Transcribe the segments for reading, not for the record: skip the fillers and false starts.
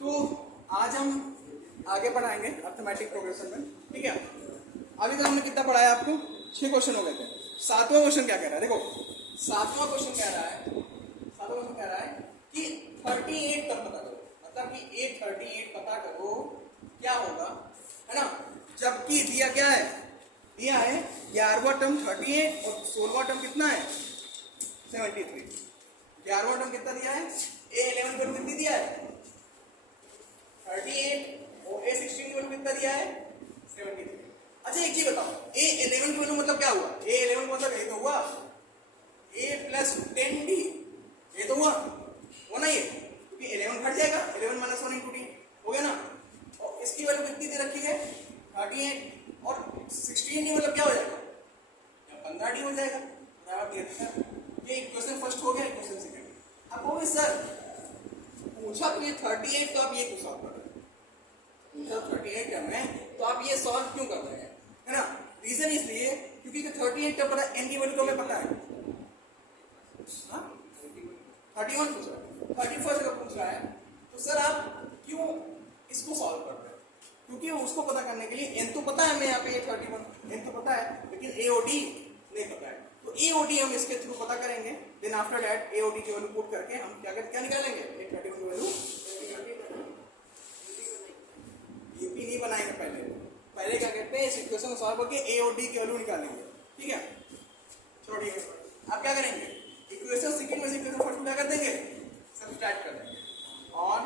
तो आज हम आगे पढ़ाएंगे अर्थमेटिक प्रोग्रेशन में, ठीक है। अभी तक हमने कितना पढ़ाया आपको? 6 क्वेश्चन हो गए थे। 7वां क्वेश्चन क्या कह रहा है? देखो 7वां क्वेश्चन कह रहा है कि 38 तक पता करो, मतलब कि ए 38 पता करो क्या होगा, है ना। जबकि दिया क्या है? दिया है 11वां टर्म 38 और 16वां टर्म कितना है? 73। 11वां टर्म कितना दिया है? A11 को कितनी दिया है? 38 और A16 की वैल्यू कितना दिया है? 73। अच्छा एक चीज बताओ, A11 की वैल्यू मतलब क्या हुआ? A11 मतलब ये तो हुआ A प्लस 10D, ये तो हुआ ना, ये क्योंकि 11 घट जाएगा, 11 माइनस 1 इंटू डी हो गया ना। और इसकी वैल्यू कितनी दे रखी है? 38 और 16D मतलब क्या हो जाएगा? 15D हो जाएगा। ये इक्वेशन फर्स्ट हो गया, इक्वेशन सेकंड। अब वो सर पूछा तो ये 38 तो आप ये क्यों सॉल्व कर रहे हैं? पूछा 38 टर्म है तो आप ये सॉल्व क्यों कर रहे हैं, है ना। रीजन इसलिए क्योंकि 38 टर्म पर एन की वैल्यू हमें पता है। 31 पूछ रहा है, 31 का पूछ रहा है, तो सर आप क्यों इसको सॉल्व कर रहे हैं? क्योंकि उसको पता करने के लिए एन तो पता है, हमें यहाँ पे 31 एन तो पता है, लेकिन एओडी नहीं पता है। तो एओडी हम इसके थ्रू पता करेंगे। देन आफ्टर दैट एओडी की वैल्यू पुट करके हम क्या निकालेंगे? 31 की वैल्यू यूपी नहीं बनाएंगे, पहले क्या कहते हैं, इस इक्वेशन को सॉल्व करके एओडी की वैल्यू निकालेंगे, ठीक है। चलो ठीक है, आप क्या करेंगे? इक्वेशन सेकंड में से इक्वेशन फर्स्ट क्या कर देंगे? सब्ट्रैक्ट कर देंगे। On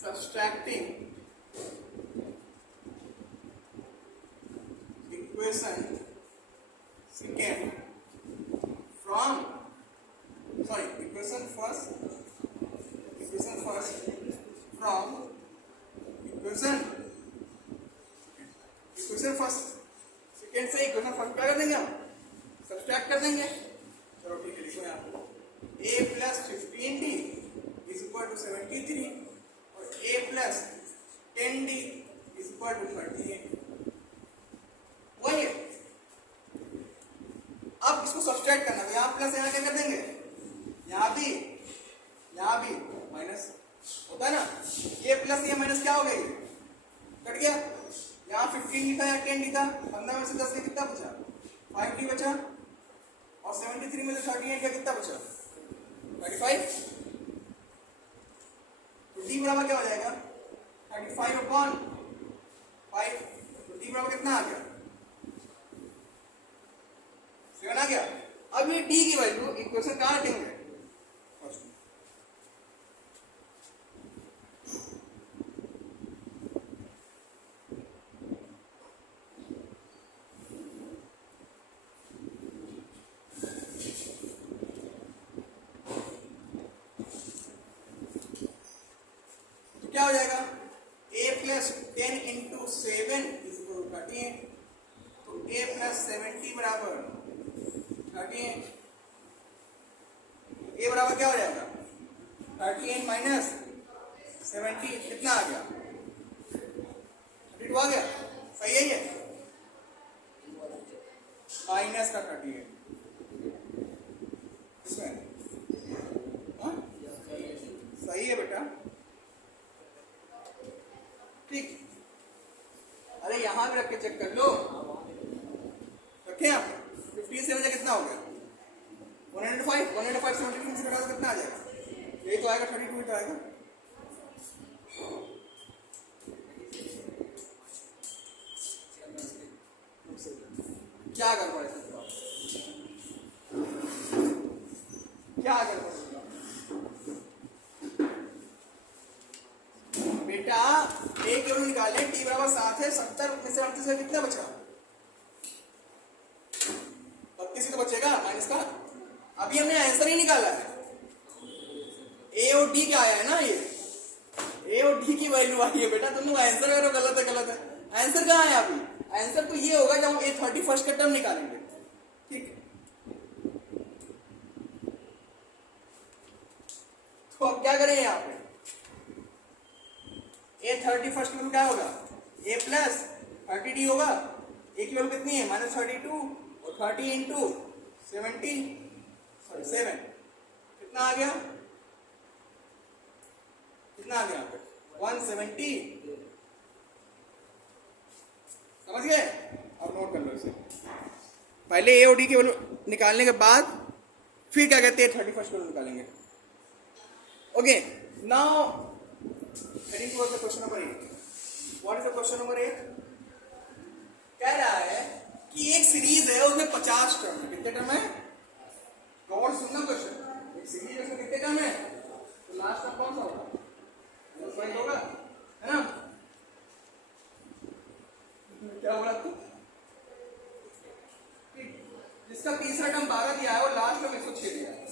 subtracting equation second from equation first from equation first second से इक्वेशन फर्स्ट क्या कर देंगे? हम सब्ट्रैक्ट कर देंगे। चलो ठीक है, लिखो यहाँ पे a plus 15d is equal to 73 और a plus 10d is equal to 38। वही है। अब इसको सब्ट्रैक्ट करना, तो यहाँ प्लस यहाँ क्या कर देंगे? यहाँ भी माइनस होता है ना। ये प्लस ये माइनस क्या हो गई? कट गया। यहाँ 15 था या 10 था, 15 में से 10 का कितना बचा? 5d बचा। और 73 में से 38 का कितना बचा? 35। तो d बराबर क्या हो जाएगा? 35 अपॉन 5। तो d बराबर कितना आ गया? 7 आ गया। अब ये d की वैल्यू इक्वेशन कहाँ रखेंगे? क्या हो जाएगा? a plus 10 into 7 is equal to 38। तो a प्लस 70 बराबर 38। a बराबर क्या हो जाएगा? 38 माइनस 70 कितना आ गया? 32 आ गया। सही है ये? माइनस का 38 इसमें सही है बेटा, ठीक। अरे यहां भी रख के चेक कर लो, रखे आप 15 से मुझे कितना हो गया? 105 73 से घटा तो कितना आ जाएगा? यही तो आएगा, 32 तो आएगा। क्या गड़बड़ है? क्या गड़बड़ बेटा? एक वैल्यू निकाले, t बराबर 7 है, 70 में से 38 कितना बचा? 32 ही तो बचेगा माइनस का। अभी हमने आंसर ही निकाला है। a और d क्या आया है ना, ये a और d की वैल्यू आई है बेटा। तुम आंसर करो, गलत है। आंसर कहाँ है अभी? आंसर तो ये होगा जब हम a 31 का टर्म निकालेंगे, ठीक। तो अब क्या करें यहाँ पे? a 31 की वैल्यू क्या होगा? a प्लस 30d होगा। a की वैल्यू कितनी है? -32 और 30 इंटू 7 कितना आ गया? कितना आ गया यहाँ पे 170। समझ गए? अब नोट कर लो इसे। पहले ए और डी की वैल्यू निकालने के बाद फिर क्या कहते हैं 31st वैल्यू निकालेंगे। Okay, now heading towards the question number 8। What is the question number 8? कह रहा है कि एक सीरीज है उसमें 50 टर्म है। कितने टर्म है? गौर से सुनना क्वेश्चन। एक सीरीज है उसमें कितने टर्म है? तो लास्ट टर्म कौन सा होगा? -5 होगा, है ना? क्या बोला तू? जिसका तीसरा टर्म 12 दिया है और लास्ट टर्म 106 दिया है,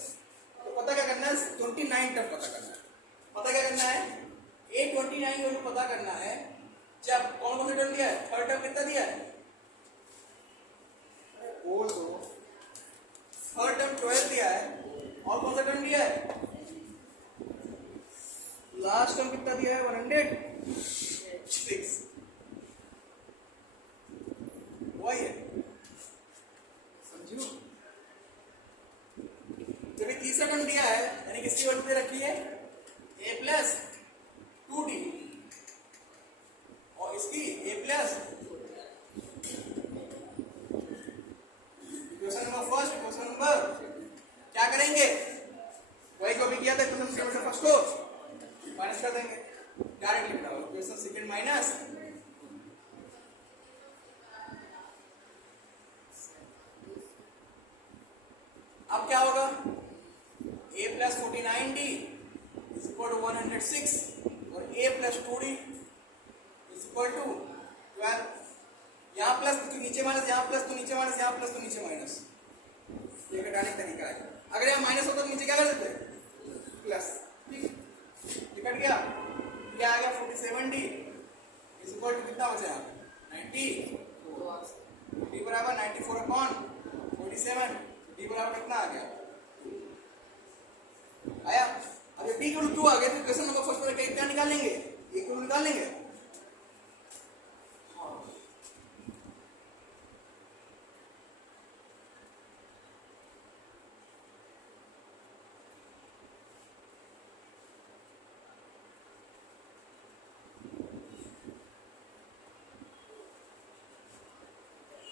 तो पता क्या करना है? 29 टर्म पता करना है। पता क्या करना है? A29 वैल्यू पता करना है जब कौन कौन सा टर्म दिया है? थर्ड टर्म कितना दिया है? बोल दो। थर्ड टर्म 12 दिया है और कौन सा टर्म दिया है? लास्ट टर्म कितना दिया है? 106। वही है, समझो। जब ये तीसरा टर्म दिया है यानी किसकी वैल्यू दे रखी है? a प्लस 2d और इसकी a plus question number first. Question number क्या करेंगे? वही को भी किया था क्वेश्चन सेकंड फर्स्ट को माइनस कर देंगे, डायरेक्टली बताओ। क्वेश्चन सेकंड माइनस अब क्या होगा? a plus 49d is equal to 106 और a plus 2d is equal to 12। यहाँ प्लस तो नीचे माइनस, यहाँ प्लस तो नीचे माइनस, यहाँ प्लस तो नीचे माइनस। ये घटाने का तरीका है। अगर यहाँ माइनस होता तो नीचे क्या कर देते? प्लस। ठीक, ये कट गया। क्या आ गया? 47d इज इक्वल टू कितना बचा यहाँ पे? 90। d बराबर 94/47। d बराबर कितना आ गया? आया। अब ये d की वैल्यू 2 आ गया तो क्वेश्चन नंबर फर्स्ट में क्या निकालेंगे? एक वैल्यू निकाल लेंगे।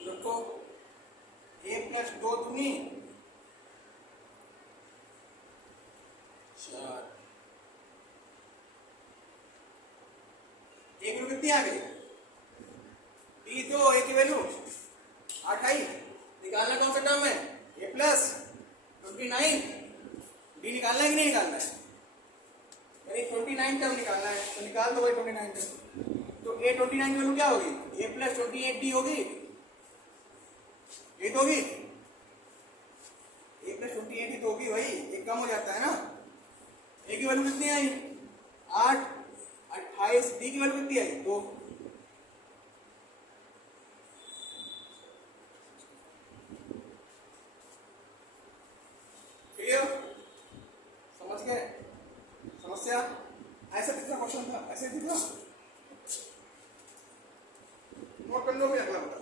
देखो a प्लस 2 दूनी 4। एक वैल्यू कितनी आ गई? d तो a की वैल्यू 8 आई। निकालना कौन सा टर्म है? a plus 29। d निकालना है कि नहीं निकालना है? यानी 29 टर्म निकालना है तो निकाल दो भाई 29 टर्म। तो a29 की वैल्यू क्या होगी? a प्लस 28d होगी। ये तो होगी a प्लस 28 ही तो होगी भाई। एक कम हो जाता है ना। a की वैल्यू कितनी आई? 8। 28। d की वैल्यू कितनी आई? 2। क्लियर? समझ गए समस्या? ऐसा कितना क्वेश्चन था? ऐसे दिख रहा? नोट कर लो भाई, अगला बता।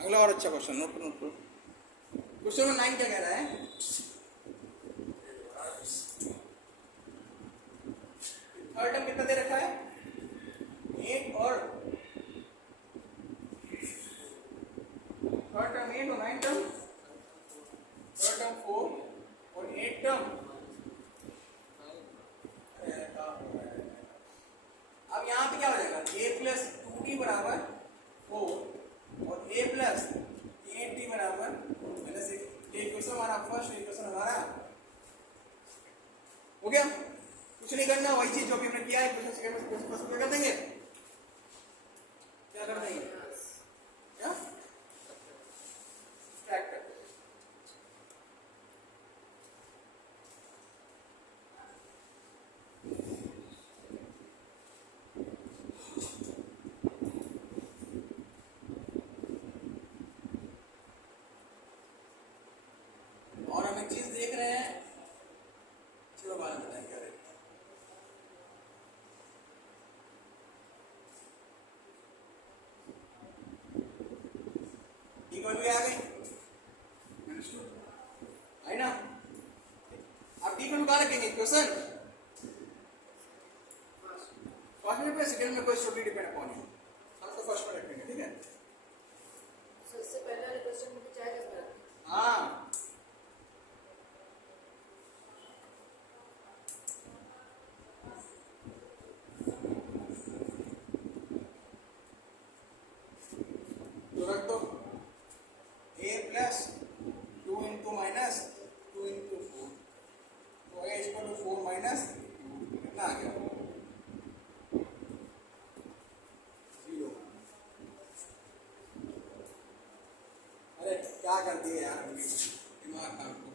अगला और अच्छा क्वेश्चन नोट करो। क्वेश्चन नंबर 9 क्या कह रहा है? थर्ड टर्म कितना दे रखा है? 8 और थर्ड टर्म 8 और 9 टर्म, थर्ड टर्म 4 और 8 टर्म। अब यहाँ पे क्या हो जाएगा? a प्लस 2d बराबर 4 और a प्लस 8d बराबर -1। ये क्वेश्चन हमारा फर्स्ट, ये क्वेश्चन हमारा हो गया। कुछ नहीं करना, वही चीज जो भी हमने किया है क्वेश्चन सेकंड में क्वेश्चन कर देंगे। क्या कर देंगे? क्या सब्ट्रैक्ट कर। और हम एक चीज देख रहे हैं, चलो बाद में बताएंगे। वैल्यू आ गई है ना? डी इक्वल टू कहाँ रखेंगे इक्वेशन फर्स्ट में सेकंड में कोई टोटली डिपेंड अपॉन यू हम तो फर्स्ट में रखेंगे ठीक है सबसे पहला क्वेश्चन मुझे चाय का था हाँ तो रख दो a plus 2 into minus 2 into 4 तो a इक्वल टू 4 माइनस कितना आ गया 0 अरे क्या कर दिए यार दिमाग काम को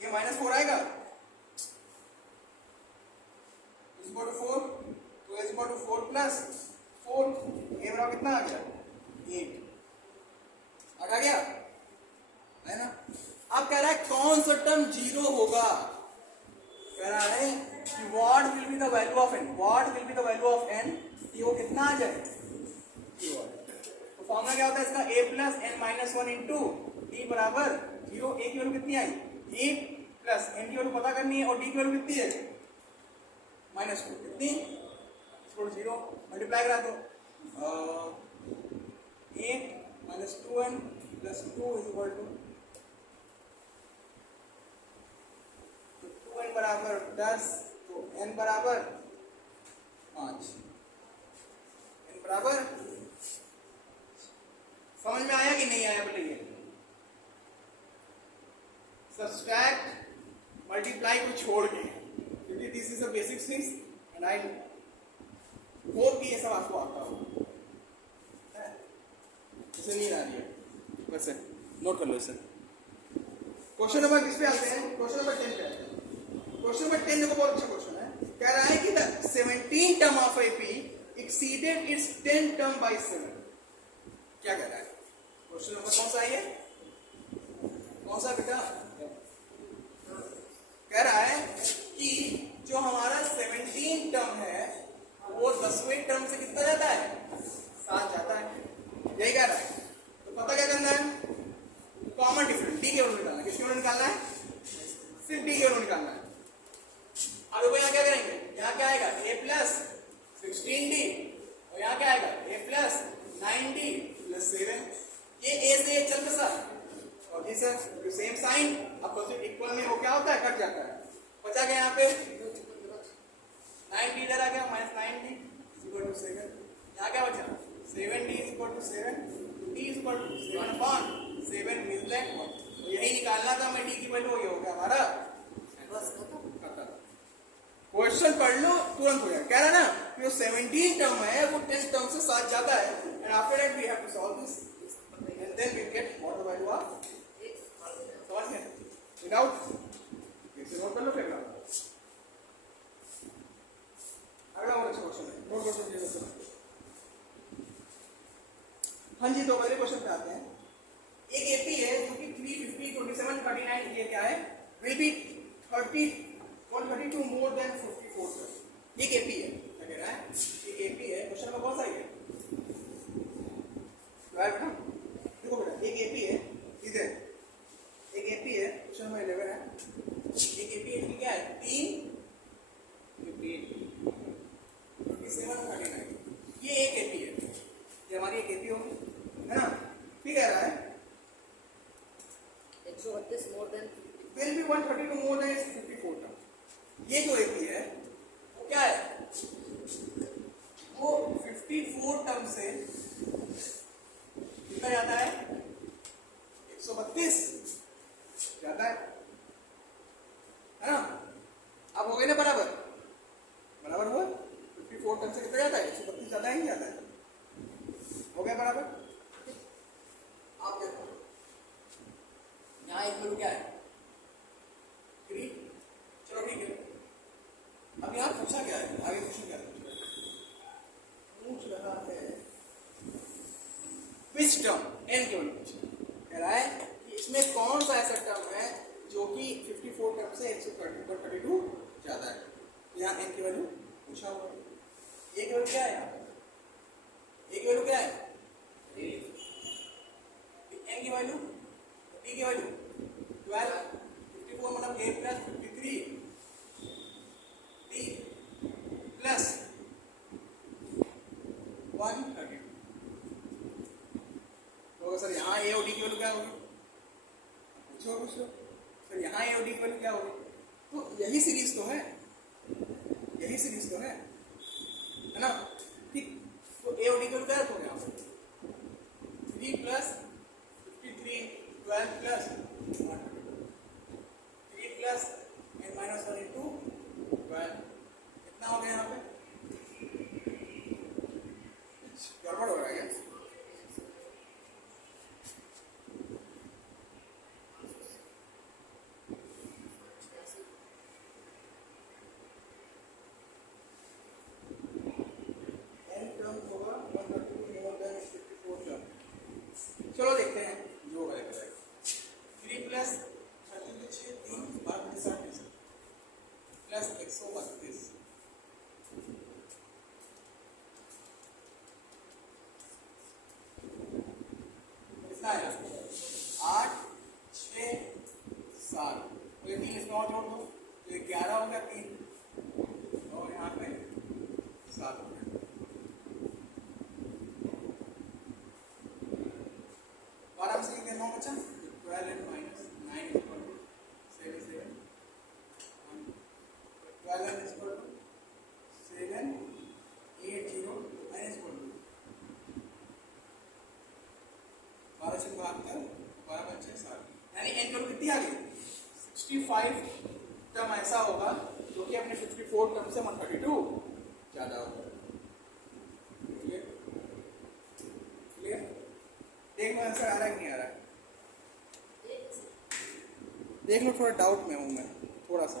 ये माइनस 4 आएगा इक्वल टू 4 तो a equal to 4 plus 4 a बराबर कितना आ गया 8 आ गया है ना अब कह रहा है कौन सा टर्म जीरो होगा कह रहा है कि what will be the value of n what will be the value of n कि वो कितना आ जाए तो फॉर्मूला क्या होता है इसका a plus n minus 1 into d बराबर 0 a की वैल्यू कितनी आई a प्लस n की वैल्यू पता करनी है और d की वैल्यू कितनी है माइनस 2 कितनी 0 मल्टीप्लाई करा दो 8 minus 2n plus 2 is equal to 2n बराबर 10 तो n बराबर 5 n बराबर समझ में आया कि नहीं आया बताइए सब्सट्रैक्ट मल्टीप्लाई को छोड़ के क्योंकि this is a basic things and I hope कि ये सब आपको आता हो इसे नहीं आ रही है वैसे नोट कर लो इसे क्वेश्चन नंबर किस पे आते हैं क्वेश्चन नंबर 10 पे आते हैं क्वेश्चन नंबर 10 देखो बहुत अच्छा क्वेश्चन है कह रहा है कि the 17 term of AP exceeded its 10 term by 7 क्या कह रहा है क्वेश्चन नंबर कौन सा है कौन सा बेटा कह रहा है कि जो हमारा 17 टर्म है वो 10वें टर्म से कितना जाता है 7 जाता है यही कह रहा है तो पता क्या करना है कॉमन डिफरेंस डी के वैल्यू निकालना है किसकी वैल्यू निकालना है सिर्फ डी के वैल्यू निकालना है अब देखो यहाँ क्या करेंगे यहाँ क्या आएगा a प्लस 16d और यहाँ क्या आएगा a प्लस 9d प्लस 7 ये a से a चल बसा और जी sir same sign opposite equal में वो क्या होता है कट जाता है बचा गया यहाँ पे 9d इधर आ गया माइनस 9d इक्वल टू 7 यहाँ क्या बचा 7d is equal to 7 d is equal to 7 upon 7 means like 1 तो यही निकालना था मैं d की वैल्यू ये हो गया हमारा बस खत्म क्वेश्चन पढ़ लो तुरंत हो जाएगा कह रहा ना कि जो 17 टर्म है वो 10 टर्म से साथ जाता है and after that we have to solve this and then we get what the value of समझ गए विदाउट इसे नोट कर लो फिर अगला और अच्छा क्वेश्चन है नोट क्वेश्चन ये हाँ जी तो पहले क्वेश्चन पे आते हैं एक एपी है जो कि 350 27 39 ये क्या है will be 30 132 more than 54 sir एक एपी है क्या कह रहा है एक एपी है क्वेश्चन में कौन सा है बेटा देखो बेटा एक एपी है इधर एक एपी है क्वेश्चन नंबर 11 है एक एपी है क्या है 3 15 27 39 ये एक एपी है ये हमारी एक एपी होगी है ना ठीक कह रहा है 132 more than will be 132 more than 54 term ये जो एपी है वो क्या है वो 54 टर्म से कितना जाता है 132 जाता है ना अब हो गए ना बराबर बराबर हुआ 54 टर्म से कितना जाता है 132 ज्यादा ही जाता है हो गया बराबर आप देखो यहाँ एक वैल्यू क्या है 3 चलो ठीक है अब यहाँ पूछा क्या है आगे क्वेश्चन क्या है पूछ रहा है विच टर्म n के वैल्यू कह रहा है कि इसमें कौन सा ऐसा टर्म है जो कि 54 टर्म से 132 ज्यादा है यहाँ n की वैल्यू पूछा हुआ है ये वैल्यू क्या है यहाँ एक वैल्यू क्या है n की वैल्यू d की वैल्यू 12 54 मतलब a प्लस 53 फिर यहाँ ए डी की वैल्यू क्या होगी? तो यही सीरीज तो है, यही सीरीज तो है ना? ठीक, तो ए डी की वैल्यू क्या रखोगे यहाँ पर? 3 plus 53 12 plus 1 3 plus n minus 1 into 12 कितना हो गया यहाँ पे? गड़बड़ हो रहा है क्या? चलो देखते हैं जो होगा देखा जाएगा। 3 प्लस 3 प्लस 132 कितना आया? 8 6 7 तो ये 3 इसमें और जोड़ दो तो ये 11 हो गया 3 और यहाँ पे 7 हो गया। आराम से क्या नाम बचा? 12 and minus 9 is equal to 7 12 and is equal to 7 8 0 9 is equal to 12 से भाग कर 12 बचे 7 यानी n वैल्यू कितनी आ गई? 65 टर्म ऐसा होगा जो कि अपने 54 टर्म से 132 ज्यादा होगा। क्लियर? क्लियर? देख लो आंसर आ रहा है कि नहीं आ रहा है? देख लो, थोड़ा डाउट में हूँ मैं थोड़ा सा।